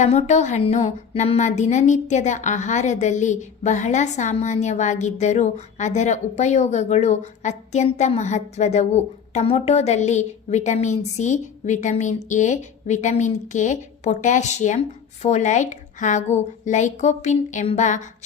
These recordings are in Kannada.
ಟೊಮೊಟೊ ಹಣ್ಣು ನಮ್ಮ ದಿನನಿತ್ಯದ ಆಹಾರದಲ್ಲಿ ಬಹಳ ಸಾಮಾನ್ಯವಾಗಿದ್ದರೂ ಅದರ ಉಪಯೋಗಗಳು ಅತ್ಯಂತ ಮಹತ್ವದವು. ಟೊಮೊಟೊದಲ್ಲಿ vitamin C, vitamin A, vitamin K, potassium, folate ಹಾಗೂ ಲೈಕೋಪಿನ್ ಎಂಬ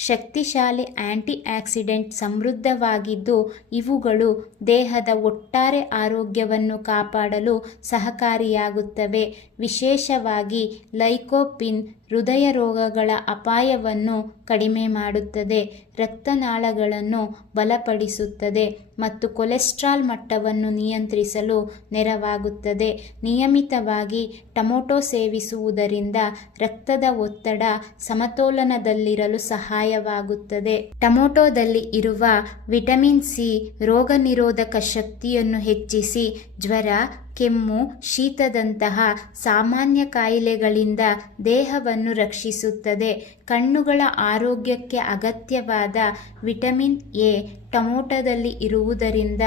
ಶಕ್ತಿಶಾಲಿ ಆಂಟಿಆಕ್ಸಿಡೆಂಟ್ ಸಮೃದ್ಧವಾಗಿದ್ದು, ಇವುಗಳು ದೇಹದ ಒಟ್ಟಾರೆ ಆರೋಗ್ಯವನ್ನು ಕಾಪಾಡಲು ಸಹಕಾರಿಯಾಗುತ್ತವೆ. ವಿಶೇಷವಾಗಿ ಲೈಕೋಪಿನ್ ಹೃದಯ ರೋಗಗಳ ಅಪಾಯವನ್ನು ಕಡಿಮೆ ಮಾಡುತ್ತದೆ, ರಕ್ತನಾಳಗಳನ್ನು ಬಲಪಡಿಸುತ್ತದೆ ಮತ್ತು ಕೊಲೆಸ್ಟ್ರಾಲ್ ಮಟ್ಟವನ್ನು ನಿಯಂತ್ರಿಸಲು ನೆರವಾಗುತ್ತದೆ. ನಿಯಮಿತವಾಗಿ ಟೊಮೊಟೊ ಸೇವಿಸುವುದರಿಂದ ರಕ್ತದ ಒತ್ತಡ ಸಮತೋಲನದಲ್ಲಿರಲು ಸಹಾಯವಾಗುತ್ತದೆ. ಟೊಮೊಟೊದಲ್ಲಿ ಇರುವ ವಿಟಮಿನ್ ಸಿ ರೋಗ ನಿರೋಧಕ ಶಕ್ತಿಯನ್ನು ಹೆಚ್ಚಿಸಿ ಜ್ವರ, ಕೆಮ್ಮು, ಶೀತದಂತಹ ಸಾಮಾನ್ಯ ಕಾಯಿಲೆಗಳಿಂದ ದೇಹವನ್ನು ರಕ್ಷಿಸುತ್ತದೆ. ಕಣ್ಣುಗಳ ಆರೋಗ್ಯಕ್ಕೆ ಅಗತ್ಯವಾದ ವಿಟಮಿನ್ ಎ ಟೊಮೊಟೊದಲ್ಲಿ ಇರುವುದರಿಂದ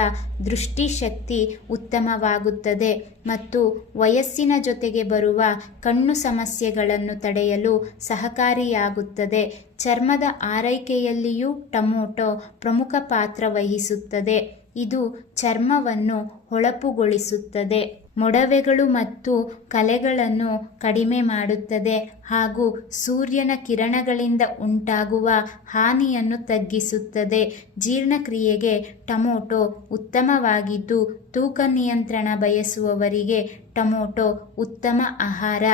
ದೃಷ್ಟಿಶಕ್ತಿ ಉತ್ತಮವಾಗುತ್ತದೆ ಮತ್ತು ವಯಸ್ಸಿನ ಜೊತೆಗೆ ಬರುವ ಕಣ್ಣು ಸಮಸ್ಯೆಗಳನ್ನು ತಡೆಯಲು ಸಹಕಾರಿಯಾಗುತ್ತದೆ. ಚರ್ಮದ ಆರೈಕೆಯಲ್ಲಿಯೂ ಟೊಮೊಟೊ ಪ್ರಮುಖ ಪಾತ್ರ ವಹಿಸುತ್ತದೆ. ಇದು ಚರ್ಮವನ್ನು ಹೊಳಪುಗೊಳಿಸುತ್ತದೆ, ಮೊಡವೆಗಳು ಮತ್ತು ಕಲೆಗಳನ್ನು ಕಡಿಮೆ ಮಾಡುತ್ತದೆ ಹಾಗೂ ಸೂರ್ಯನ ಕಿರಣಗಳಿಂದ ಉಂಟಾಗುವ ಹಾನಿಯನ್ನು ತಗ್ಗಿಸುತ್ತದೆ. ಜೀರ್ಣಕ್ರಿಯೆಗೆ ಟೊಮೊಟೊ ಉತ್ತಮವಾಗಿದ್ದು, ತೂಕ ನಿಯಂತ್ರಣ ಬಯಸುವವರಿಗೆ ಟೊಮೊಟೊ ಉತ್ತಮ ಆಹಾರ,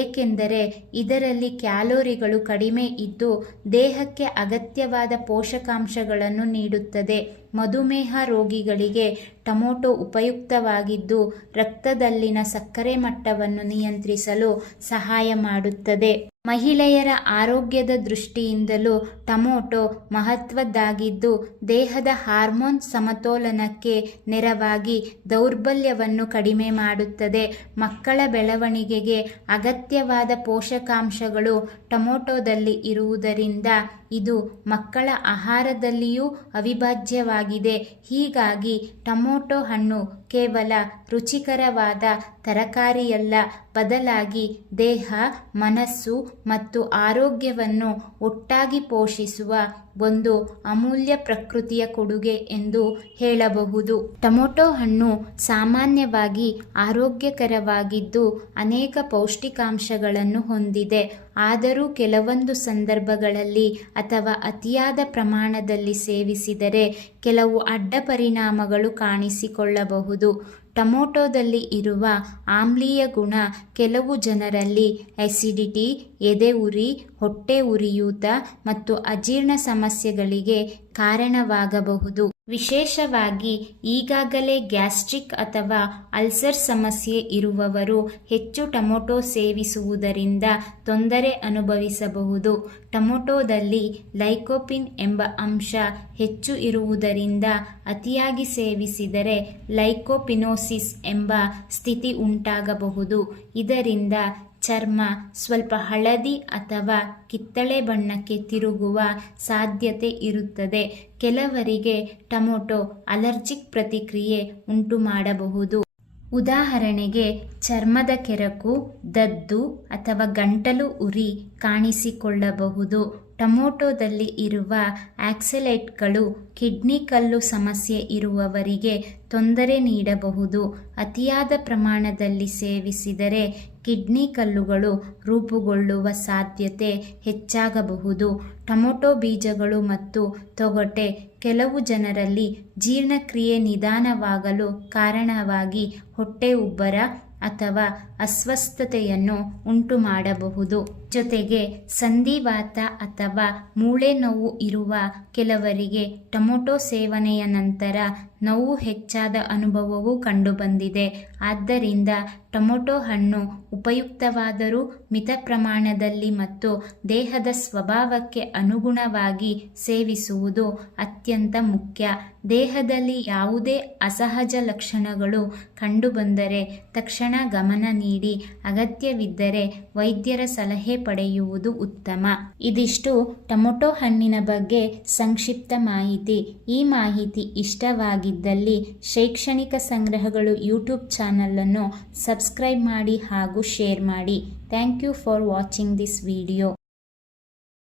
ಏಕೆಂದರೆ ಇದರಲ್ಲಿ ಕ್ಯಾಲೋರಿಗಳು ಕಡಿಮೆ ಇದ್ದು ದೇಹಕ್ಕೆ ಅಗತ್ಯವಾದ ಪೋಷಕಾಂಶಗಳನ್ನು ನೀಡುತ್ತದೆ. ಮಧುಮೇಹ ರೋಗಿಗಳಿಗೆ ಟೊಮೊಟೊ ಉಪಯುಕ್ತವಾಗಿದ್ದು, ರಕ್ತದಲ್ಲಿನ ಸಕ್ಕರೆ ಮಟ್ಟವನ್ನು ನಿಯಂತ್ರಿಸಲು ಸಹಾಯ ಮಾಡುತ್ತದೆ. ಮಹಿಳೆಯರ ಆರೋಗ್ಯದ ದೃಷ್ಟಿಯಿಂದಲೂ ಟೊಮೊಟೊ ಮಹತ್ವದ್ದಾಗಿದ್ದು, ದೇಹದ ಹಾರ್ಮೋನ್ ಸಮತೋಲನಕ್ಕೆ ನೆರವಾಗಿ ದೌರ್ಬಲ್ಯವನ್ನು ಕಡಿಮೆ ಮಾಡುತ್ತದೆ. ಮಕ್ಕಳ ಬೆಳವಣಿಗೆಗೆ ಅಗತ್ಯವಾದ ಪೋಷಕಾಂಶಗಳು ಟೊಮೊಟೊದಲ್ಲಿ ಇರುವುದರಿಂದ ಇದು ಮಕ್ಕಳ ಆಹಾರದಲ್ಲಿಯೂ ಅವಿಭಾಜ್ಯವಾಗಿದೆ. ಹೀಗಾಗಿ ಟೊಮೊಟೊ ಹಣ್ಣು ಕೇವಲ ರುಚಿಕರವಾದ ತರಕಾರಿಯಲ್ಲ, ಬದಲಾಗಿ ದೇಹ, ಮನಸ್ಸು ಮತ್ತು ಆರೋಗ್ಯವನ್ನು ಒಟ್ಟಾಗಿ ಪೋಷಿಸುವ ಒಂದು ಅಮೂಲ್ಯ ಪ್ರಕೃತಿಯ ಕೊಡುಗೆ ಎಂದು ಹೇಳಬಹುದು. ಟೊಮೊಟೊ ಹಣ್ಣು ಸಾಮಾನ್ಯವಾಗಿ ಆರೋಗ್ಯಕರವಾಗಿದ್ದು ಅನೇಕ ಪೌಷ್ಟಿಕಾಂಶಗಳನ್ನು ಹೊಂದಿದೆ. ಆದರೂ ಕೆಲವೊಂದು ಸಂದರ್ಭಗಳಲ್ಲಿ ಅಥವಾ ಅತಿಯಾದ ಪ್ರಮಾಣದಲ್ಲಿ ಸೇವಿಸಿದರೆ ಕೆಲವು ಅಡ್ಡ ಪರಿಣಾಮಗಳು ಕಾಣಿಸಿಕೊಳ್ಳಬಹುದು. ಟೊಮೊಟೊದಲ್ಲಿ ಇರುವ ಆಮ್ಲೀಯ ಗುಣ ಕೆಲವು ಜನರಲ್ಲಿ ಅಸಿಡಿಟಿ, ಎದೆ ಉರಿ, ಹೊಟ್ಟೆ ಉರಿಯೂತ ಮತ್ತು ಅಜೀರ್ಣ ಸಮಸ್ಯೆಗಳಿಗೆ ಕಾರಣವಾಗಬಹುದು. ವಿಶೇಷವಾಗಿ ಈಗಾಗಲೇ ಗ್ಯಾಸ್ಟ್ರಿಕ್ ಅಥವಾ ಅಲ್ಸರ್ ಸಮಸ್ಯೆ ಇರುವವರು ಹೆಚ್ಚು ಟೊಮೊಟೊ ಸೇವಿಸುವುದರಿಂದ ತೊಂದರೆ ಅನುಭವಿಸಬಹುದು. ಟೊಮೊಟೊದಲ್ಲಿ ಲೈಕೋಪಿನ್ ಎಂಬ ಅಂಶ ಹೆಚ್ಚು ಇರುವುದರಿಂದ ಅತಿಯಾಗಿ ಸೇವಿಸಿದರೆ ಲೈಕೋಪಿನೋಸಿಸ್ ಎಂಬ ಸ್ಥಿತಿ ಉಂಟಾಗಬಹುದು. ಇದರಿಂದ ಚರ್ಮ ಸ್ವಲ್ಪ ಹಳದಿ ಅಥವಾ ಕಿತ್ತಳೆ ಬಣ್ಣಕ್ಕೆ ತಿರುಗುವ ಸಾಧ್ಯತೆ ಇರುತ್ತದೆ. ಕೆಲವರಿಗೆ ಟೊಮೊಟೊ ಅಲರ್ಜಿಕ್ ಪ್ರತಿಕ್ರಿಯೆ ಉಂಟು ಮಾಡಬಹುದು. ಉದಾಹರಣೆಗೆ ಚರ್ಮದ ಕೆರಕು, ದದ್ದು ಅಥವಾ ಗಂಟಲು ಉರಿ ಕಾಣಿಸಿಕೊಳ್ಳಬಹುದು. ಟೊಮೊಟೊದಲ್ಲಿ ಇರುವ ಆಕ್ಸಲೇಟ್ಗಳು ಕಿಡ್ನಿ ಕಲ್ಲು ಸಮಸ್ಯೆ ಇರುವವರಿಗೆ ತೊಂದರೆ ನೀಡಬಹುದು. ಅತಿಯಾದ ಪ್ರಮಾಣದಲ್ಲಿ ಸೇವಿಸಿದರೆ ಕಿಡ್ನಿ ಕಲ್ಲುಗಳು ರೂಪುಗೊಳ್ಳುವ ಸಾಧ್ಯತೆ ಹೆಚ್ಚಾಗಬಹುದು. ಟೊಮೊಟೊ ಬೀಜಗಳು ಮತ್ತು ತೊಗಟೆ ಕೆಲವು ಜನರಲ್ಲಿ ಜೀರ್ಣಕ್ರಿಯೆ ನಿಧಾನವಾಗಲು ಕಾರಣವಾಗಿ ಹೊಟ್ಟೆ ಉಬ್ಬರ ಅಥವಾ ಅಸ್ವಸ್ಥತೆಯನ್ನು ಉಂಟು ಮಾಡಬಹುದು. ಜೊತೆಗೆ ಸಂಧಿವಾತ ಅಥವಾ ಮೂಳೆ ನೋವು ಇರುವ ಕೆಲವರಿಗೆ ಟೊಮೊಟೊ ಸೇವನೆಯ ನಂತರ ನೋವು ಹೆಚ್ಚಾದ ಅನುಭವವೂ ಕಂಡುಬಂದಿದೆ. ಆದ್ದರಿಂದ ಟೊಮೊಟೊ ಹಣ್ಣು ಉಪಯುಕ್ತವಾದರೂ ಮಿತ ಪ್ರಮಾಣದಲ್ಲಿ ಮತ್ತು ದೇಹದ ಸ್ವಭಾವಕ್ಕೆ ಅನುಗುಣವಾಗಿ ಸೇವಿಸುವುದು ಅತ್ಯಂತ ಮುಖ್ಯ. ದೇಹದಲ್ಲಿ ಯಾವುದೇ ಅಸಹಜ ಲಕ್ಷಣಗಳು ಕಂಡುಬಂದರೆ ತಕ್ಷಣ ಗಮನ ನೀಡಿ ಅಗತ್ಯವಿದ್ದರೆ ವೈದ್ಯರ ಸಲಹೆ ಪಡೆಯುವುದು ಉತ್ತಮ. ಇದಿಷ್ಟು ಟೊಮೊಟೊ ಹಣ್ಣಿನ ಬಗ್ಗೆ ಸಂಕ್ಷಿಪ್ತ ಮಾಹಿತಿ. ಈ ಮಾಹಿತಿ ಇಷ್ಟವಾಗಿ ಇಷ್ಟವಾಗಿದ್ದಲ್ಲಿ ಶೈಕ್ಷಣಿಕ ಸಂಗ್ರಹಗಳು ಯೂಟ್ಯೂಬ್ ಚಾನಲನ್ನು ಸಬ್ಸ್ಕ್ರೈಬ್ ಮಾಡಿ ಹಾಗೂ ಶೇರ್ ಮಾಡಿ. Thank you for watching this video.